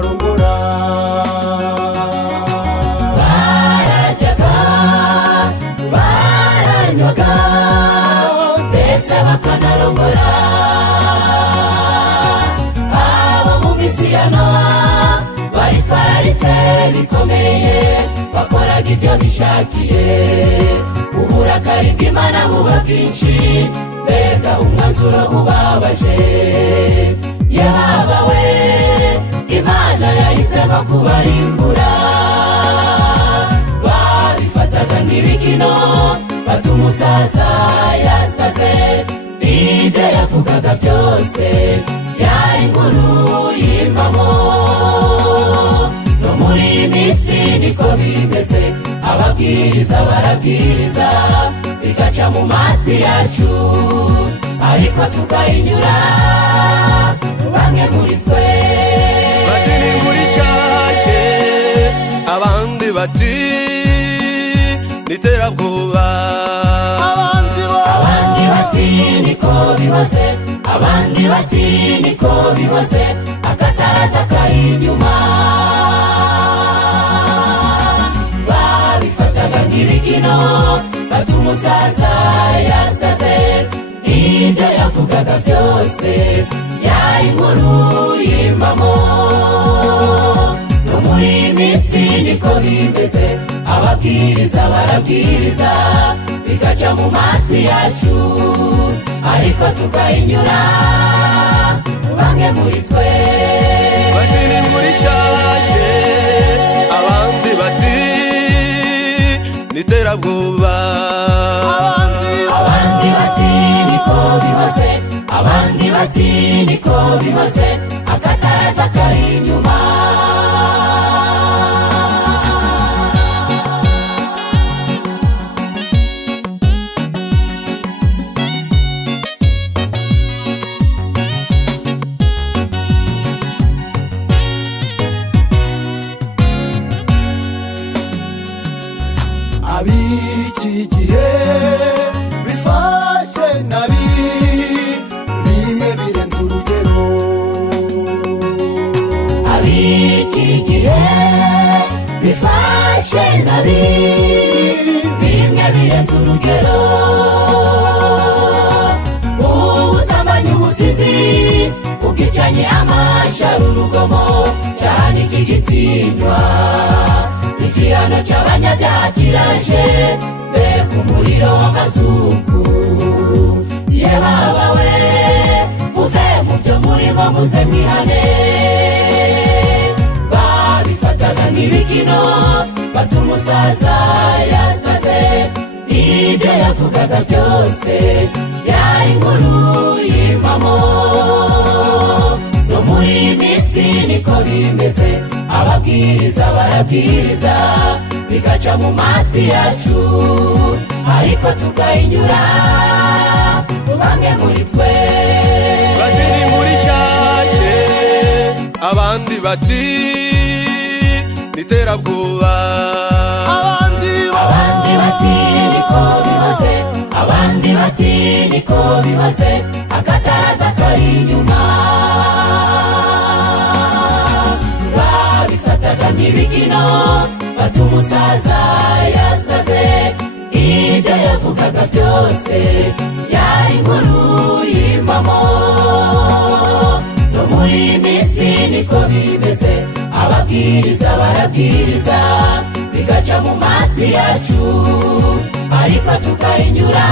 bakarongora. Barajyaga baranywaga ndetse bakanarongora. Abo mu minsi ya Nowa baritwararitse bikomeye, bakoraga ibyo bishakiye, uburakari bw'Imana buba bwinshi, mbega umwanzuro ubabaje. Ye baba we, Imana yahisemo kubarimbura. Babifataga nk'ibikino, bata umusaza yasaze, ibyo yavugaga byose yari inkuru y'impamo. No muri iyi minsi niko bimeze, ababwiriza barabwiriza bigaca mu matwi yacu, ariko tukayinyura bamwe muri twe. Bati ni inkuru ishaje, abandi bati ni iterabwoba. Abandi bati niko bihoze, abandi bati niko bihoze, akataraza kari inyuma. Babifataga nk'ibikino, bata umusaza yasaze, ibyo yavugaga byose yari inkuru y'impamo. No muri iyi minsi niko bimeze, ababwiriza barabwiriza bigaca mu matwi yacu, ariko tukayinyura bamwe muri twe. Bati ni inkuru ishaje, abandi bati ni iterabwoba. Abandi bati niko bihoze, abandi bati niko bihoze, akataraza kari inyuma. Ab'iki gihe bifashe nabi, bimwe birenze urugero. Ab'iki gihe bifashe nabi, bimwe birenze urugero. Ubusambanyi, ubusinzi, ubwicanyi, amashyari, urugomo, cyane iki gitinywa. Igihano cy'abanyabyaha kiraje, mbega umuriro w'amazuku. Ye baba we, muve mu byo murimo muze mwihane. Babifataga nk'ibikino, bata umusaza yasaze, ibyo yavugaga byose yari inkuru y'impamo. No muri iyi minsi niko bimeze, ababwiriza barabwiriza bigaca mu matwi yacu, ariko tukayinyura bamwe muri twe. Bati ni inkuru ishaje, abandi bati ni iterabwoba. Abandi bati niko bihoze, abandi bati niko bihoze, akataraza kari inyuma. Babifataga nk'ibikino, bata umusaza yasaze, ibyo yavugaga byose yari inkuru y'impamo. No muri iyi minsi niko bimeze, ababwiriza barabwiriza bigaca mu matwi yacu, ariko tukayinyura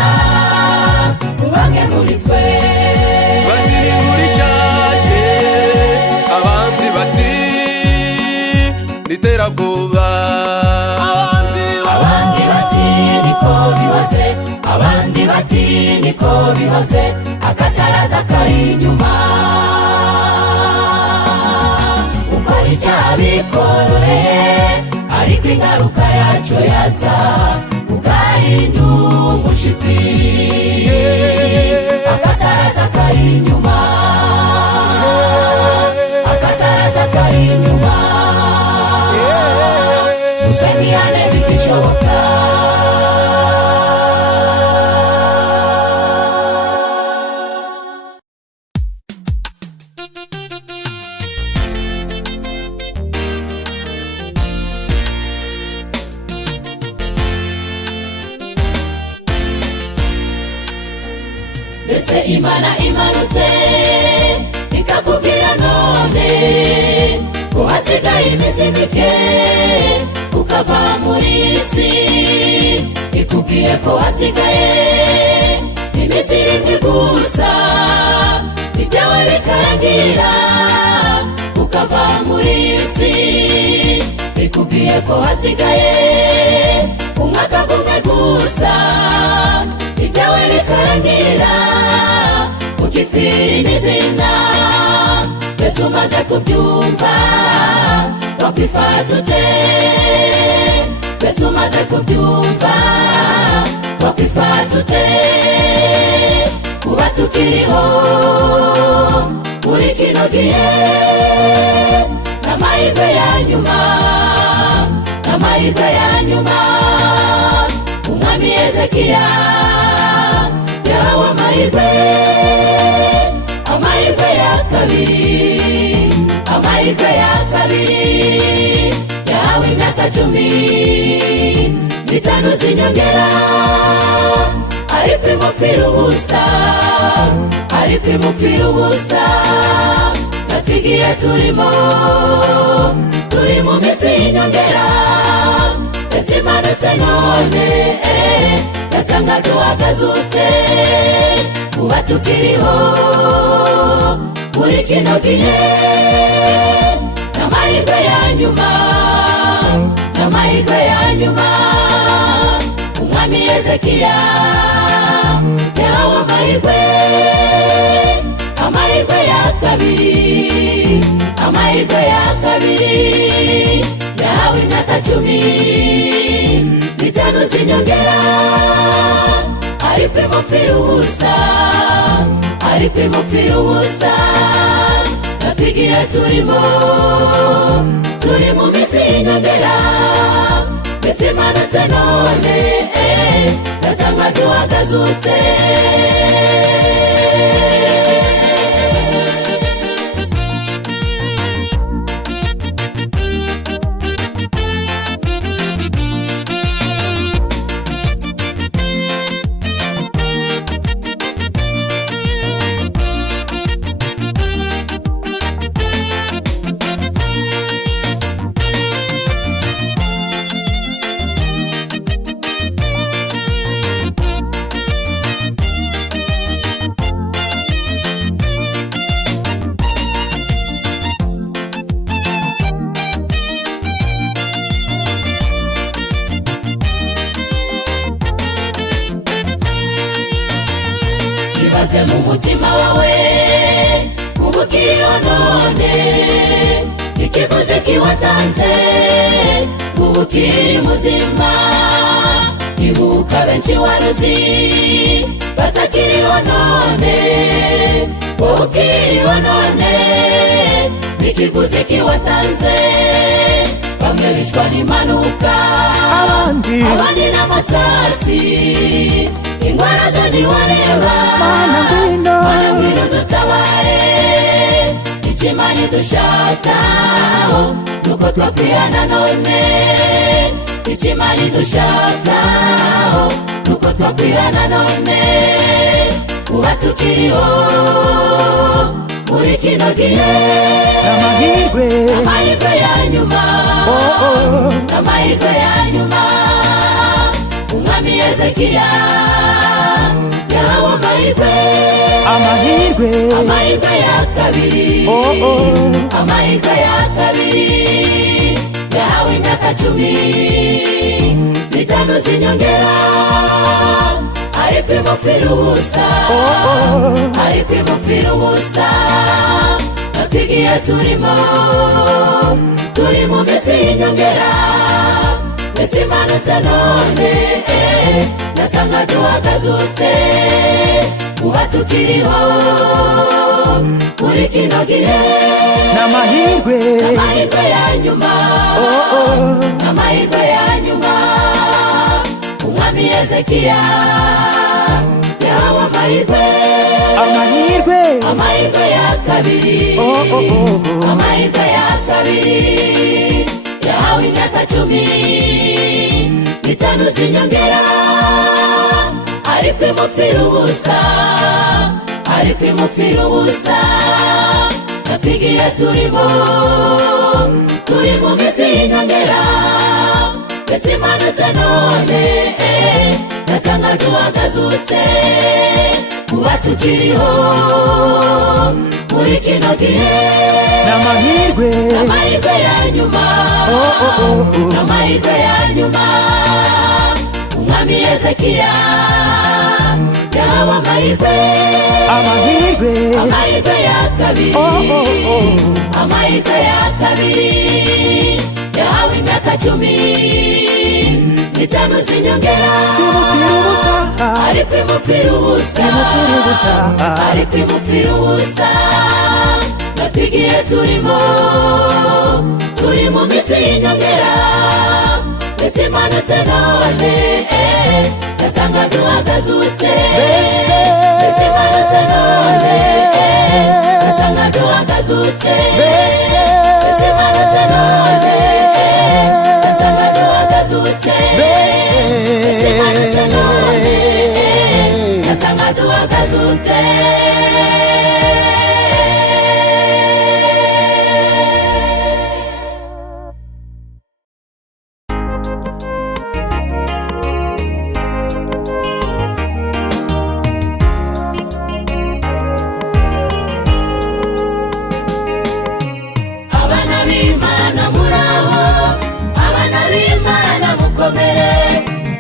bamwe muri twe. Bati ni inkuru ishaje, abandi bati ni iterabwoba. Abandi bati niko bihoze, abandi bati niko bihoze, akataraza kari inyuma. Ukora icyaha bikororeye, ariko ingaruka yacyo yaza ugahinda umushyitsi. Akataraza kari inyuma, akataraza kari inyuma. Muze mwihane bigishoboka. ese imana imanutse ikakubwira none ko hasigaye iminsi mike ukava muri isi, ikubwiye ko hasigaye iminsi irindwi gusa ibyawe bikarangira ukava muri isi, ikubwiye ko hasigaye umwaka gumwe gusa ibyawe bikarangira ukitwira imizina. Mbese umaze kubyumva wakwifata ute? Mbese umaze kubyumva wakwifata ute? Kuba tukiriho muri kino gihe n'amahirwe ya nyuma, n'amahirwe ya nyuma. Umwami Hezekiya yahawe amahirwe, amahirwe ya kabiri, amahirwe ya kabiri. Yahawe imyaka 15 z'inyongera, ariko imupfira ubusa, ariko imupfira ubusa. Natwigiye turimo, turi mu minsi y'inyongera. Ese imanutse none yasanga duhagaze ute? Kuba tukiriho muri kino gihe n'amahirwe ya nyuma, n'amahirwe ya nyuma. Umwami Hezekiya yahawe amahirwe, amahirwe ya kabiri, amahirwe ya kabiri. Yahawe imyaka 15 z'inyongera, ariko imupfira ubusa, ariko imupfira ubusa. Natwigiye turimo, turi mu minsi y'inyongera. Mbese imanutse none yasanga duhagaze ute? Ibaze mu mutima wawe kuba ukiriho none, ikiguzi kiwatanze kuba ukiri muzima. Ibuka benshi waruzi batakiriho none, wowe ukiriho none ikiguzi kiwatanze. Bamwe bicwa n'impanuka, abandi n'amasasi, ingwara zo ntiwareba. Mana ngwino dutabare, icyo Imana idushaka nuko twakwihana none, icyo Imana idushaka nuko twakwihana none. Kuba tukiriho muri kino gihe amahirwe, amahirwe ya nyuma, amahirwe ya nyuma. Umwami Hezekiya yahawe amahirwe, amahirwe, amahirwe ya kabiri, amahirwe ya kabiri. Yahawe imyaka 15 z'inyongera, ariko imupfira ubusa, ariko imupfira ubusa. Natwigiye turimo, turi mu minsi y'inyongera. Mbese imanutse none yasanga duhagaze ute? Kuba tukiriho muri kino gihe n'amahirwe, n'amahirwe ya nyuma, n'amahirwe ya nyuma. Umwami Hezekiya yahawe amahirwe, amahirwe, amahirwe ya kabiri, amahirwe ya kabiri. Yahawe imyaka 15 z'inyongera, ariko imupfira ubusa, ariko imupfira ubusa natwigiye turi mu minsi y'inyongera mbese imanutse none nasanga duhagazutse kuba tukiriho muri kino gihe n'amahirwe ya nyuma n'amahirwe ya nyuma umwami Hezekiya yahawe amahirwe ya kabiri amahirwe ya kabiri yahawe imyaka 15 z'inyongera simupfira ubusa ariko imupfira ubusa ariko imupfira ubusa natwigiye turi mu minsi y'inyongera mbese imanutse none nasanga duhagazutse mbese imanutse none nasanga duhagazutse mbese imanutse none nasanga duhagazutse mbese imanutse none nasanga duhagazutse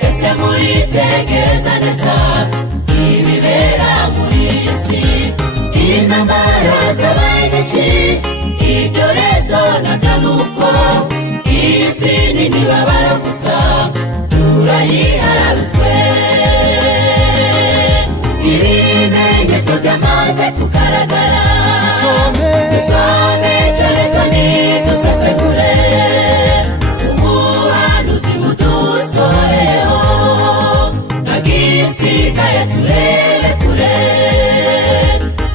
ese muritegereza neza ibibera muri iyi si intambara zabaye nyinshi ibyorezo nabyo nuko iyi si n'imibabaro gusa turayihararutswe ibimenyetso byamaze kugaragara dusome cyane kandi dusesengure dusoreho nagisigaye turebe kure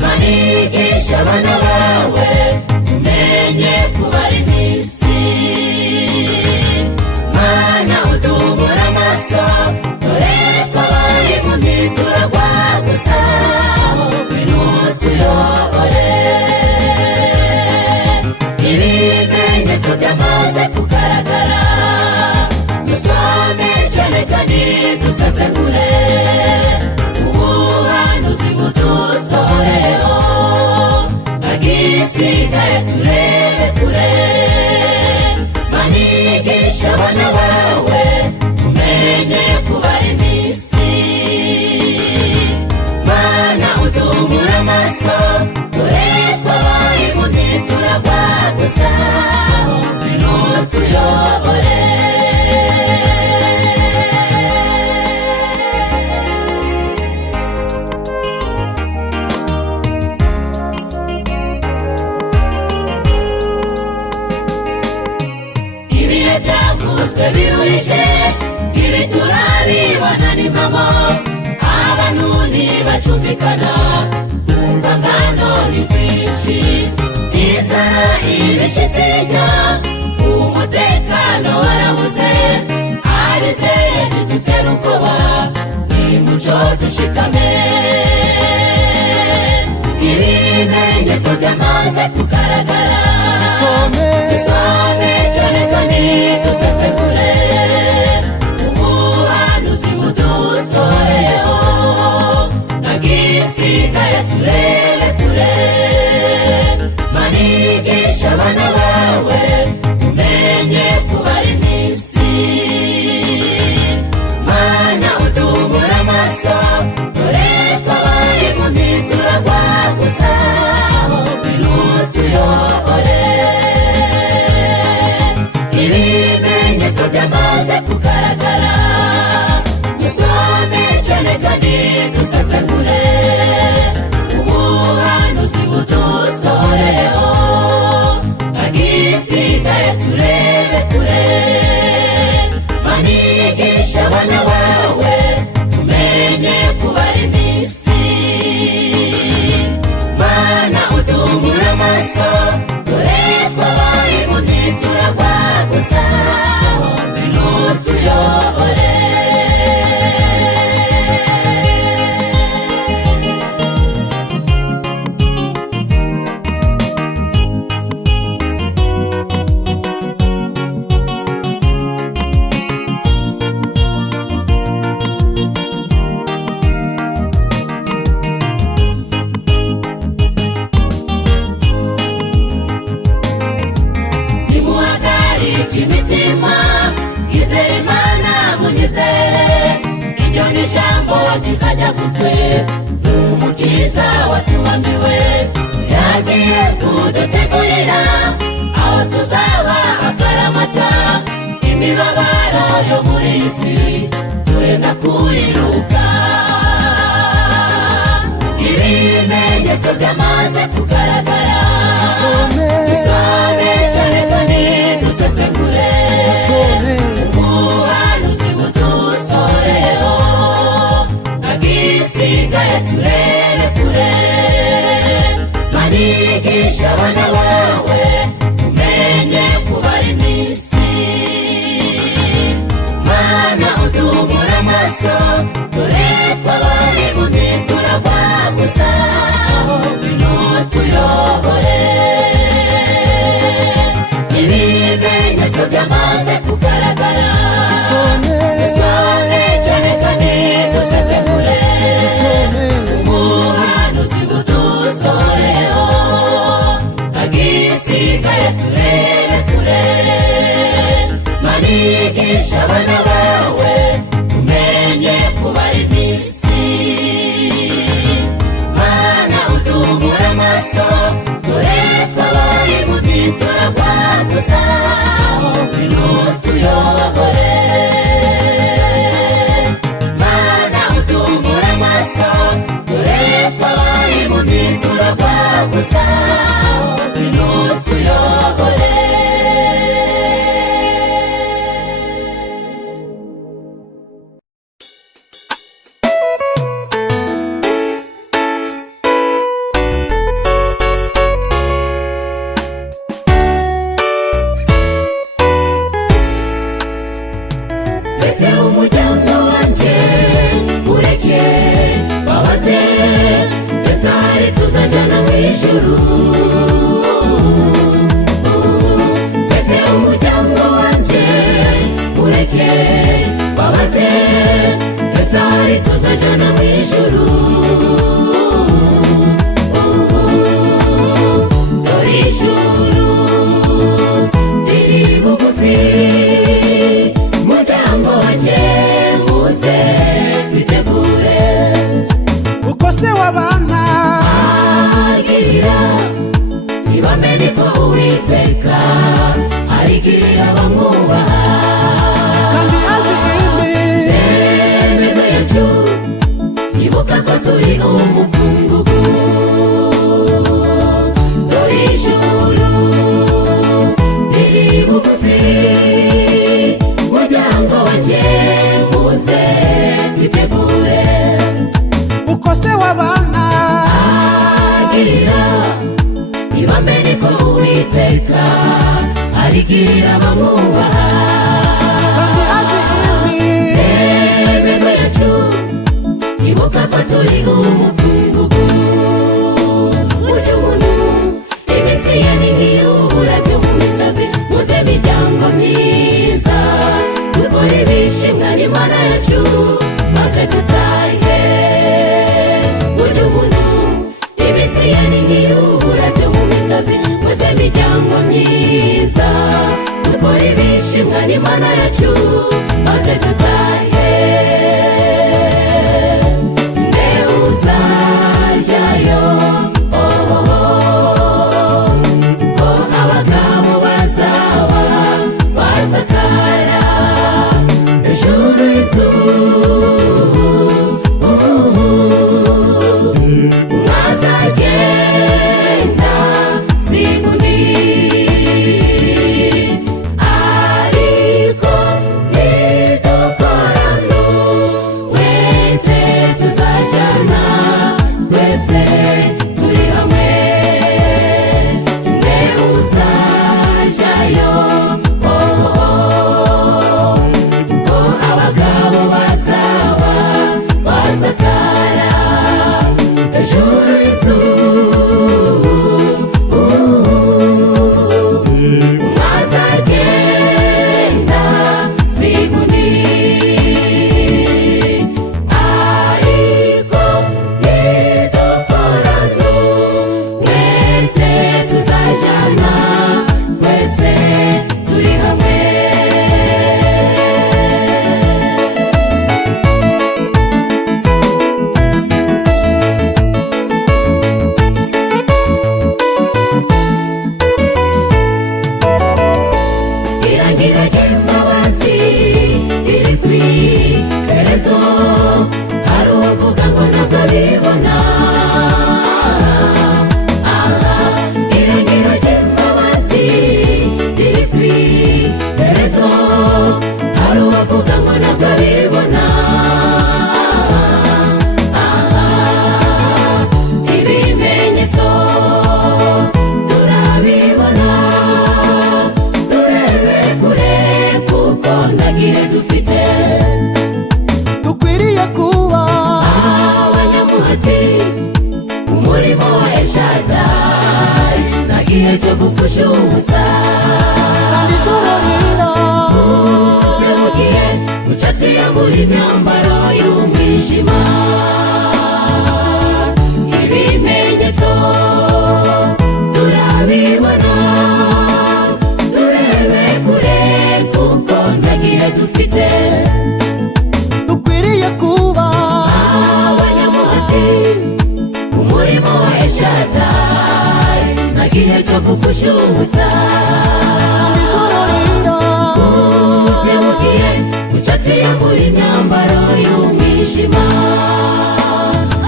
manigisha abana bawe tumenye kubara iminsi mana udumura amaso dore twabaye mu ntituragwa gusa binutuyobore ibimenyetso byamaze kugaragara dusome cyane kandi dusesengure ubuhanuzi budusohoreho nagisigaye turebe kure manigisha abana bawe tumenye kubara iminsi mana udumura amaso dore twabaye mu ntituragwa gusa binutuyobore biruhije ibi turabibona n'impamo abantu ntibacumvikana urwangano ni rwinshi inzara ibishitinya umutekano warabuze abizeye ntidutera ubwoba nimuco dushikame ibimenyetso byamaze kugaragara dusome cyane kandi dusesengure ubuhanuzi budusohoreho nagisigaye turebe kure manigisha abana bawe tumenye kubara iminsi mana udumura amaso dore twabaye mu ntituragwa gusa binutuyobore ibimenyetso byamaze kugaragara dusome cyane kandi dusesengure ubuhanuzi budusohoreho nagisigaye turebe kure manigisha abana bawe tumenye kubara iminsi mana udumura amaso dore twabaye mu ntituragwa gusa binutuyobore cy'imitima. Izere Imana munyizere, iryo ni ijambo ryiza ryavuzwe n'Umukiza watubambiwe. Yagiye kudutegurira aho tuzaba akaramata. Imibabaro yo muri iyi si turenda kuyiruka. Ibimenyetso byamaze kugaragara. Dusome cyane kandi dusesengure. Ubuhanuzi budusoreho, nagisigaye turebe kure. Manigisha abana bawe tumenye kubara iminsi. Mana uduhumura amaso, dore twabaye impumyi turagwa gusa. Ngwino tuyobore. Ibimenyetso byamaze kugaragara. Dusome cyane kandi dusesengure. Ubuhanuzi budusoreho, nagisigaye turebe kure. Manigisha abana bawe tumenye kubara iminsi. Mana uduhumura amaso, dore twabaye impumyi turagwa gusa. Ngwino tuyobore. Mana uduhumura amaso, dore twabaye impumyi turagwa gusa. Ngwino tuyobore. Ese umuryango wanjye ureke babaze, ese hari tuzajyana mu ijuru? Ese umuryango wanjye ureke babaze, ese hari tuzajyana mu ijuru? Dore ijuru riri bugufi, muryango wanjye muze twitegure. uko se wabana Arigirira ntibamenye ko Uwiteka arigirira abamwubaha. kandi azi Emego yacu ibuka ko turi umukungugu. Dore ijuru riri bugufi, muryango wanjye muze twitegure. uko se wabana Arigirira ntibamenye ko Uwiteka arigirira abamwubaha. kandi azi Emego yacu ibuka ko turi umukungugu. Burya umuntu iminsi ye ni nk'iy'uburabyo mu misozi. Muze miryango myiza dukore ibishimwa n'Imana yacu maze dutahe. Burya umuntu iminsi ye ni nk'iy'uburabyo mu misozi. Muze miryango myiza dukore ibishimwa n'Imana yacu maze dutahe. Nde uzajyayo ko abagabo bazaba basakara hejuru y'inzu. Mwazagenda sigundi, ariko ntidukorano. ry'imbabazi riri ku iherezo, hari uvuga ngo ntabwo abibona. Irengero ry'imbabazi riri ku iherezo, hari uvuga ngo ntabwo abibona. Ibimenyetso turabibona, turebe kure kuko nta gihe dufite. dukwiriye kuba abanyamuhati umurimo wa Eshadari, nta gihe cyo gupfusha ubusa. kandi ijoro rira Uze mugiye guca twiyambura imyambaro y'umwijima. Ibimenyetso turabibona, turebe kure kuko nta gihe dufite. dukwiriye kuba Abanyamuhati umurimo wa Eshadari, nta gihe cyo gupfusha ubusa. kandi ijoro rira Uze mugiye guca twiyambura imyambaro y'umwijima.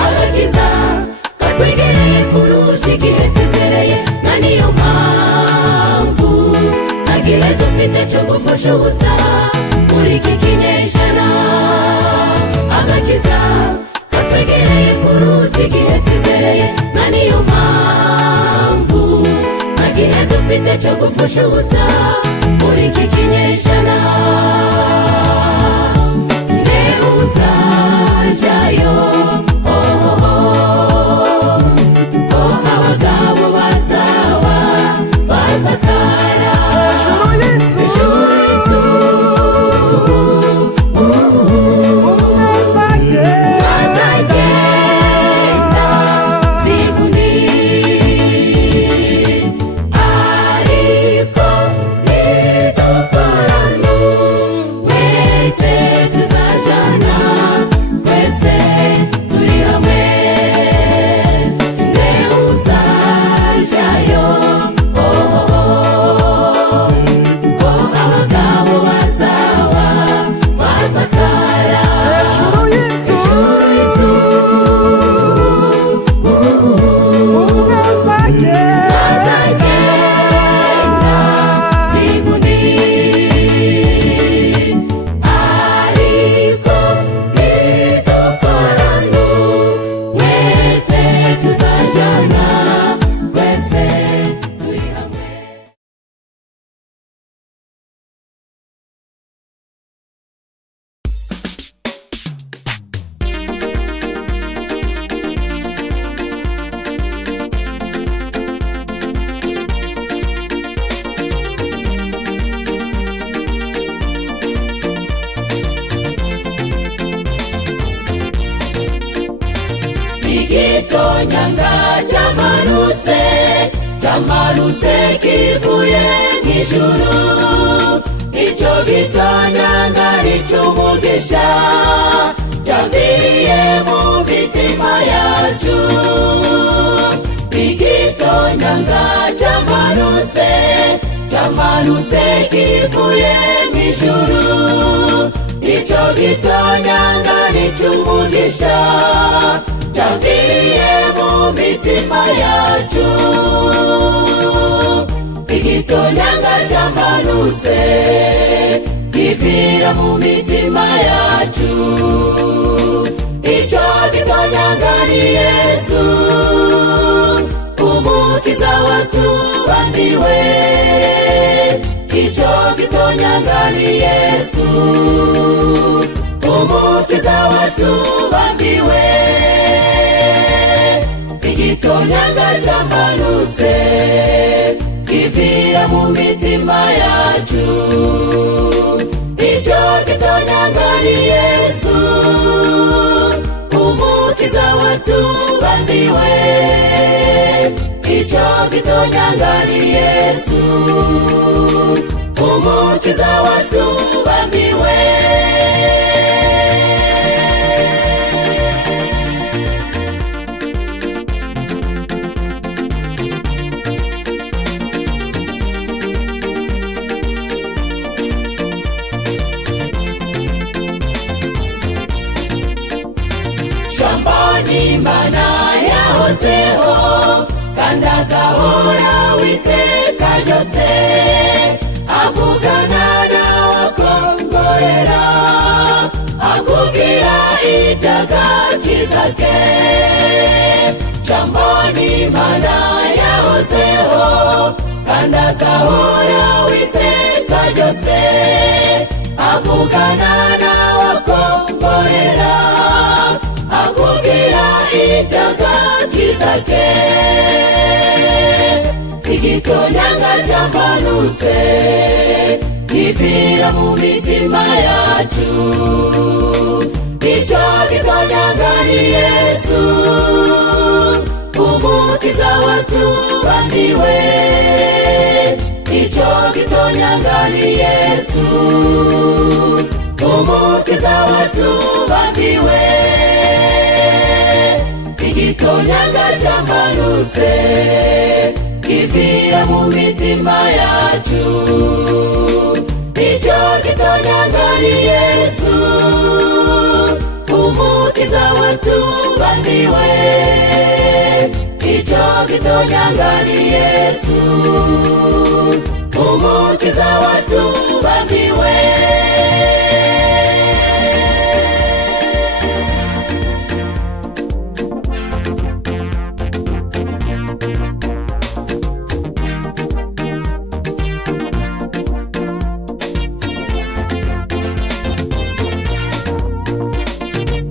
Agakiza katwegereye kurusha igihe twizereye, na niyo mpamvu nta gihe dufite cyo gupfusha ubusa muri iki kinyejana. Agakiza katwegereye kuruta igihe twizereye, na niyo mpamvu nta gihe dufite cyo gupfusha ubusa muri iki kinyejana. Nde uzajayo ko abagabo bazaba basakara hejuru y'inzu ijuru y'inzu. Azagenda sigundi, ariko nidukorana umwete tuzajana twese turi hamwe. Nde uzajayo ko abagabo bazaba basakara hejuru y'inzu ijuru y'inzu. umwe Azagenda sigundi, ariko nidukorana umwete tuzajana twese turi hamwe. Igitonyanga cyamanutse kivuye mw'ijuru. Icyo gitonyanga n'icy'umugisha, cyaviriye mu mitima yacu. Igitonyanga cyamanutse kivuye mw'ijuru. Icyo gitonyanga n'icy'umugisha, cyaviriye mu mitima yacu. Igitonyanga cyamanutse kivira mu mitima yacu. Icyo gitonyanga ni Yesu, umukiza watubambiwe. Icyo gitonyanga ni Yesu, umukiza watubambiwe. Igitonyanga cyamanutse kivira mu mitima yacu. Icyo gitonyanga ni Yesu, umukiza watubambiwe. Icyo gitonyanga ni Yesu, umukiza watubambiwe. Imana yahozeho kandi azahora witeka ryose, avugana nawe akongorera, akubwira iby'agakiza ke. Jambo n'Imana yahozeho kandi azahora witeka ryose, avugana nawe akongorera, akubwira iby'agakiza ke. Igitonyanga cyamanutse kivira mu mitima yacu, icyo gitonyanga ni Yesu, umukiza watubambiwe. Icyo gitonyanga ni Yesu, umukiza watubambiwe. Igitonyanga cyamanutse kivira mu mitima yacu, icyo gitonyanga ni Yesu, umukiza watubambiwe. Icyo gitonyanga ni Yesu, umukiza watubambiwe.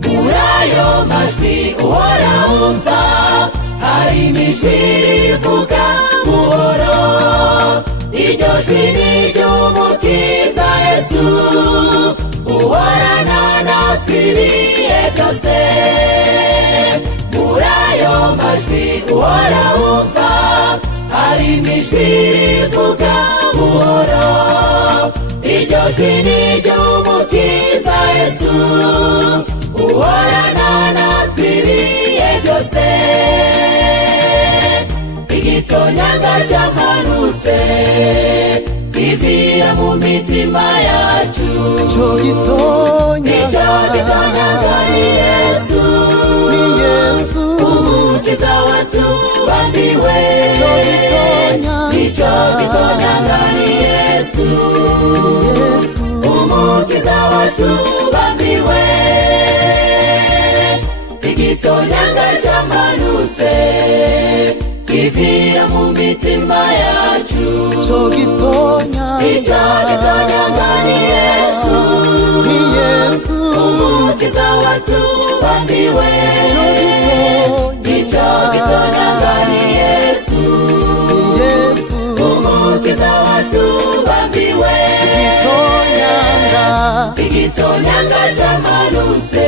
Murayo majwi uhora wumva, harimo ijwi rivuga buhoro, iryo jwi ni ry'umukiza Yesu, uhorana natwe ibihe byose. Murayo majwi uhora wumva, harimo ijwi rivuga buhoro, iryo jwi ni ry'umukiza Yesu, uhorana natwe ibihe byose. Igitonyanga cyamanutse kivira mu mitima yacu, icyo gitonyanga ni Yesu, umukiza watubambiwe. Icyo gitonyanga ni Yesu, umukiza watubambiwe. Igitonyanga cyamanutse kivira mu mitima yacu, icyo gitonyanga ni Yesu, umukiza watubambiwe. Icyo gitonyanga ni Yesu, umukiza watubambiwe. Igitonyanga cyamanutse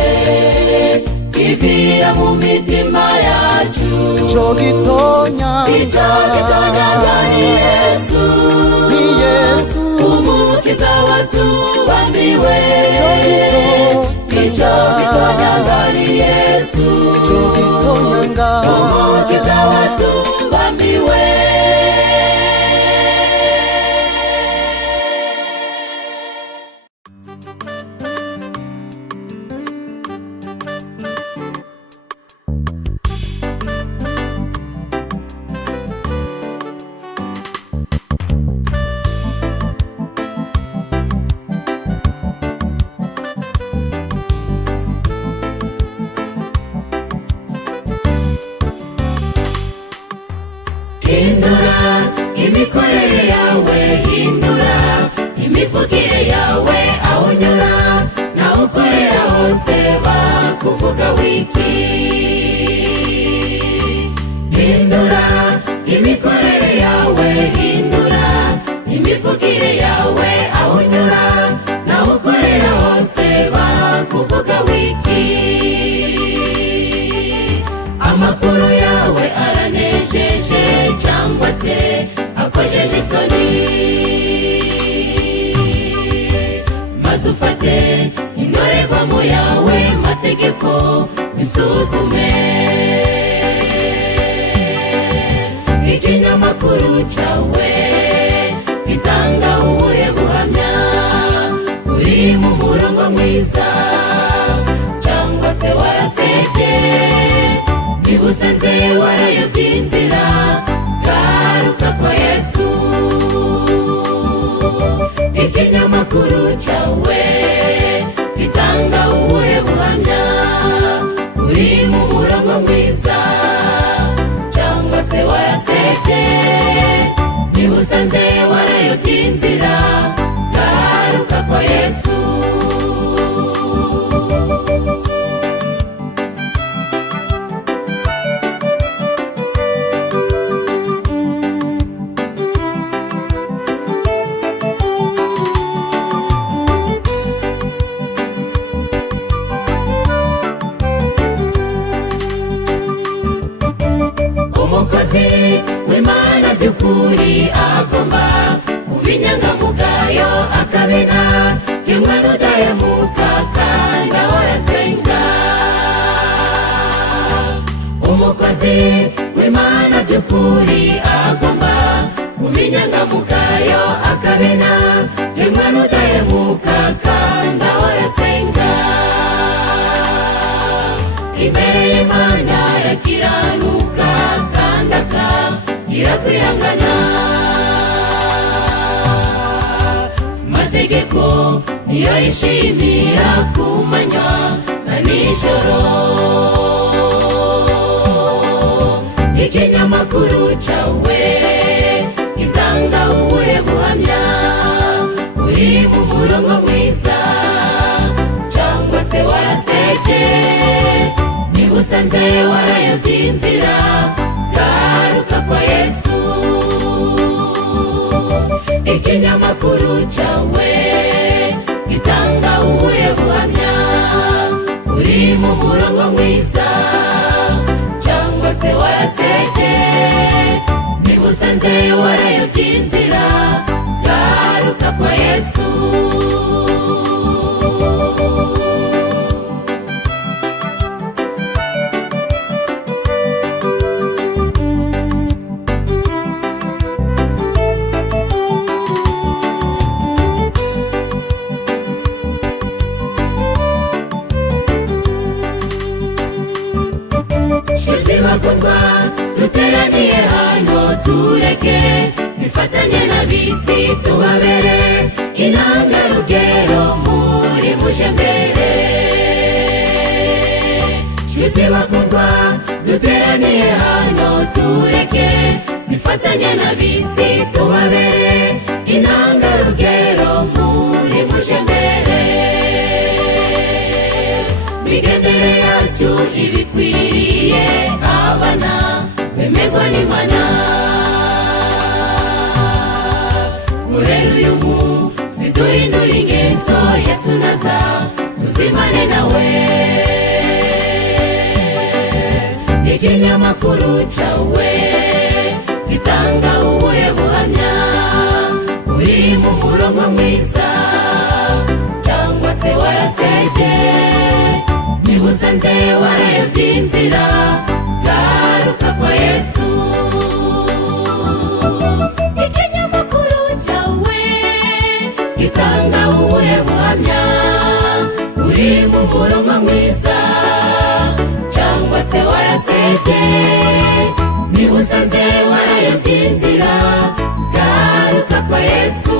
kivira mu mitima yacu, icyo gitonyanga ni Yesu, umukiza watubambiwe. Icyo gitonyanga ni Yesu, umukiza watubambiwe. Hindura imikorere yawe, hindura imivugire yawe, aho unyura naho ukorera hose bakuvuga wiki. Hindura imikorere yawe, hindura imivugire yawe, aho unyura naho ukorera hose bakuvuga wiki. Amakuru yawe aranejeje cyangwa se akojeje isoni, maze ufate indorerwamo yawe mategeko wisuzume. Ikinyamakuru cyawe gitanga ubuhe buhamya, uri mu murongo mwiza cyangwa se warasebye? ikinyamakuru cyawe gitanga ubuhe buhamya? Uri mu murongo mwiza cyangwa se warasebye? Niba usanze warayobye inzira, garuka kwa Yesu. Umukozi w'Imana by'ukuri agomba kuba inyangamugayo, akabina nk'umwana udahemuka kandi ahora asenga. Umukozi w'Imana by'ukuri agomba kuba inyangamugayo, akabina nk'umwana udahemuka kandi ahora asenga. Imbere y'Imana arakiranuka kandi akagira kwihangana. Amategeko niyo yishimira ku manywa na nijoro. Ikinyamakuru cyawe gitanga ubuhe buhamya? Uri mu murongo mwiza cyangwa se warasebye? Niba usanze warayobye inzira, garuka kwa Yesu. Ikinyamakuru cyawe gitanga ubuhe buhamya? Uri mu murongo mwiza cyangwa se warasebye? Niba usanze warayobye inzira, garuka kwa Yesu. Bakundwa, duteraniye hano tureke bifatanye n'ab'isi, tubabere intangarugero muri muje mbere. Nshuti bakundwa, duteraniye hano tureke bifatanye n'ab'isi, tubabere intangarugero muri muje mbere. Migendere yacu ibikwiriye abana bemerwa n'Imana. Guhera uyu munsi duhindura ingeso, Yesu naza tuzimane nawe. Ikinyamakuru cyawe gitanga ubuhe buhamya? Uri mu murongo mwiza cyangwa se warasebye? Niba usanze warayobye inzira, garuka kwa Yesu. Ikinyamakuru cyawe gitanga ubuhe buhamya? Uri mu murongo mwiza cyangwa se warasebye? Niba usanze warayobye inzira, garuka kwa Yesu.